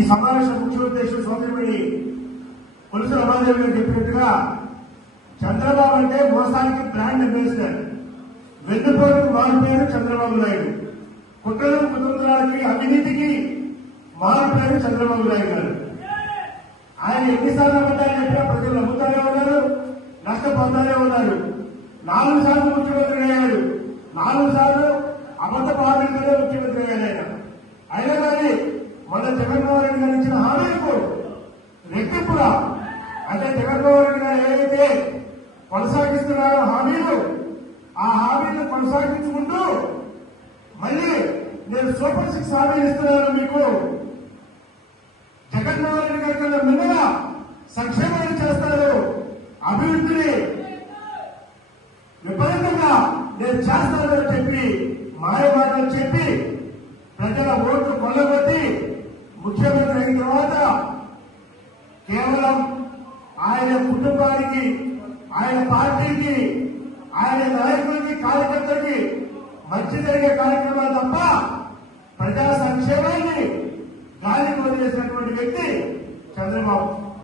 ఈ సమావేశ ముఖ్య ఉద్దేశం సోదరుడి పులుసు రమాదేవి గారు చెప్పినట్టుగా చంద్రబాబు అంటే మోసానికి బ్రాండ్ అంబాసిడర్. వెన్నుపోటుకు మారు పేరు చంద్రబాబు నాయుడు. కుట్రలకు కుతంత్రాలకి అవినీతికి మారు పేరు చంద్రబాబు నాయుడు గారు. ఆయన ఎన్నిసార్లు అబద్ధాలు చెప్పినా ప్రజలు నమ్ముతారే ఉన్నారు నష్టపోతారే ఉన్నారు. నాలుగు సార్లు ముఖ్యమంత్రి అయ్యారు నాలుగు సార్లు జగన్మోహన్ రెడ్డి గారు ఇచ్చిన హామీలకు రెట్టింపుగా అంటే జగన్మోహన్ రెడ్డి గారు ఏదైతే కొనసాగిస్తున్నారో హామీలు ఆ హామీలు కొనసాగించుకుంటూ మళ్ళీ నేను సూపర్ సిక్స్ హామీలు ఇస్తున్నాను మీకు. జగన్మోహన్ రెడ్డి గారి కన్నా ముందుగా సంక్షేమం చేస్తారు. అభివృద్ధిని విపరీతంగా నేను చేస్తానని చెప్పి మాయ మాటలు చెప్పి ప్రజల ఓట్లు కేవలం ఆయన కుటుంబానికి ఆయన పార్టీకి ఆయన నాయకులకి కార్యకర్తలకి మంచి జరిగే కార్యక్రమాలు తప్ప ప్రజా సంక్షేమాన్ని గాలి వదిలేసినటువంటి వ్యక్తి చంద్రబాబు.